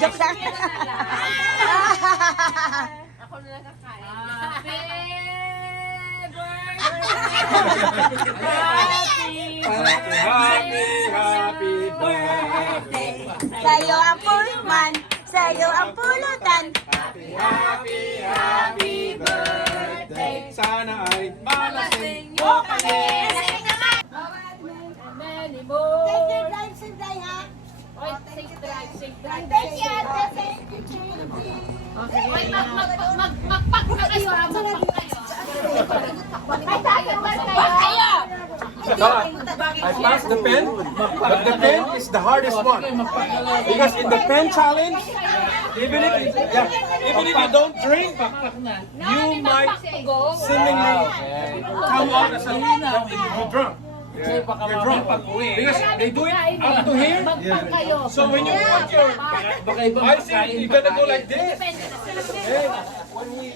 Joke lang. Ako na lang kakain. Happy birthday. Sa'yo ang pulman, sa'yo ang pulutan. Happy birthday. Sana ay malasing Yo kami! Many more! Take your drive, Sunday, ha? Oy, safe drive, safe drive. Thank you, ate. Oy, magpak na kayo ha, magpak kayo. Magpak kayo! I passed the pen, but the pen is the hardest one. Because in the pen challenge, even if you don't drink, you might seemingly come out as you're drunk. You're drunk. Because they do it up to here. So when you put your, I think you gotta go like this. Hey, when we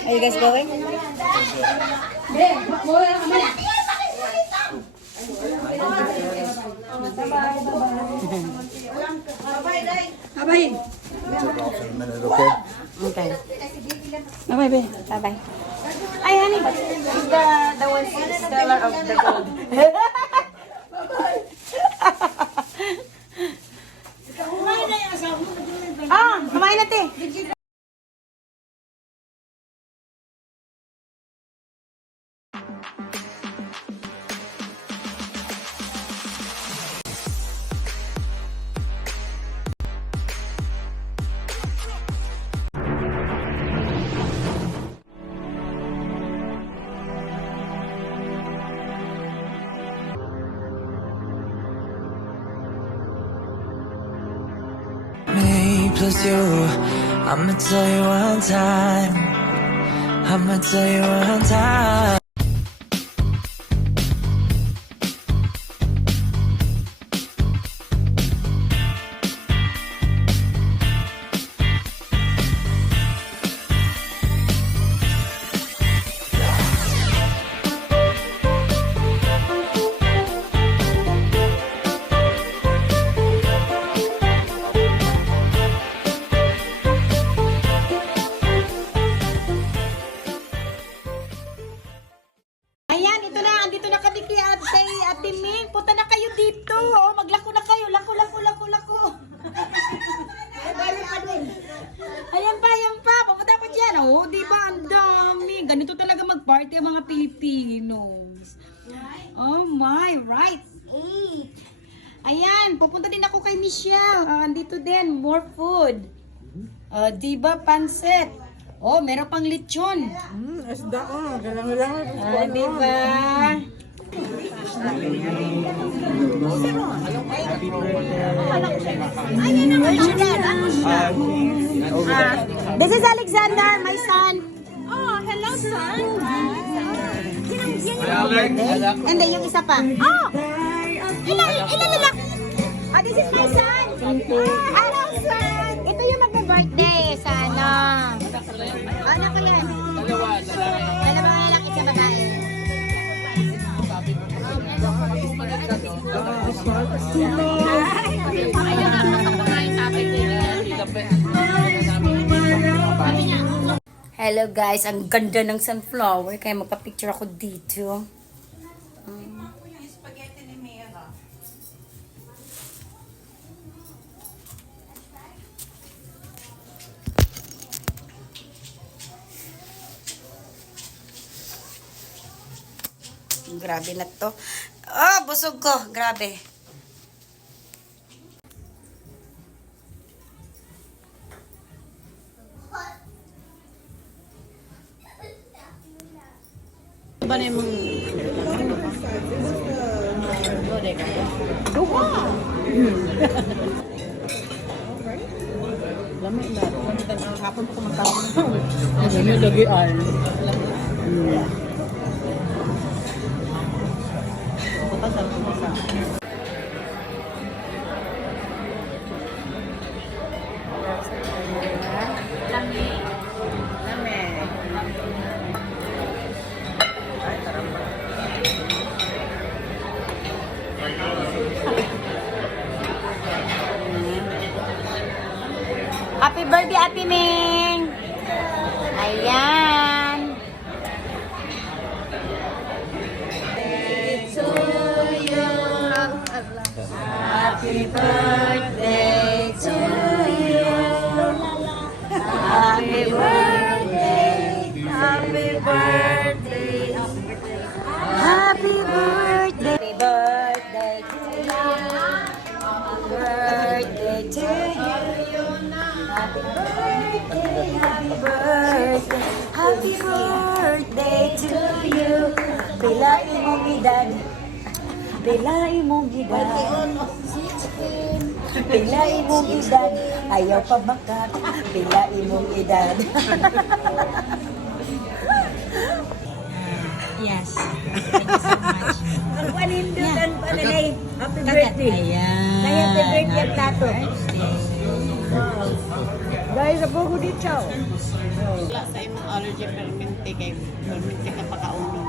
Are you guys going? Bye-bye. Okay. Bye-bye, babe. Bye-bye. Ay, honey. He's the one seller of the gold. Kumain na, te. Me plus you, I'ma tell you one time, I'ma tell you one time. Ayan, ito na. Andito na kami kay Ate Ming. Punta na kayo dito. Oh, maglako na kayo. Lako. Dali pa din. Ayan pa. Papunta pa dyan. Oh, di ba? Ang dami. Ganito talaga mag-party ang mga Pilipinos. Oh my, right. Ayan, pupunta din ako kay Michelle. Andito din, more food. Di ba, pansit? Oh, meron pang lechon. Isda ko, galang-galang. Di ba? Ayan naman siya. Ano siya? This is Alexander, my son. Oh, hello, son. And then yung isa pa. Oh! Ilan lalaki? This is my son. Hello, son. Ito yung magbe-birthday. Sana. Ano ko yan? Dalawa lalaki sa babae. Hello guys, ang ganda ng sunflower kaya magpa-picture ako dito. Grabe na to. Oh, busog ko. Grabe. Ba na yung lamay na. Ang hapon ko kumatawag. Ang dami lagian. Ate Ming. Ayan. Happy birthday to you. Happy birthday. Happy birthday. Happy birthday. Happy birthday to you. Happy birthday to you. Happy birthday. Happy birthday. Happy birthday to you. Pilain mong edad. Pilain mong edad. Pilain mong edad. Ayaw pa makat. Pilain mong edad. Yes. Thank you so much. Panindutan pa na happy birthday. Ayan. Kaya happy birthday ang tato. Guys, ako ko dito. Wala sa imong allergy permente kay permente ka pakauni.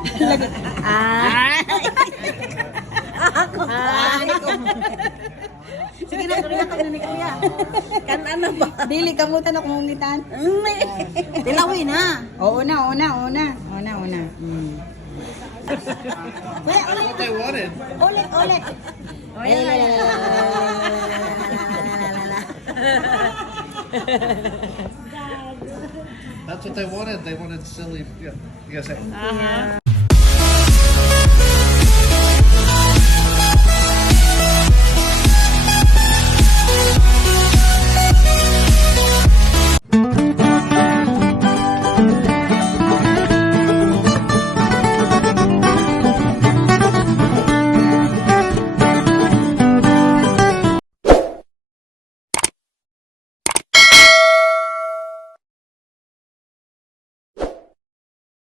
Sige na, kuya ka na ni kuya. Kan ano ba? Dili kamutan ako mungitan. Tilawin na. Oo na. That's what they wanted. Ulit. That's what they wanted. They wanted silly. Yeah, you gotta say.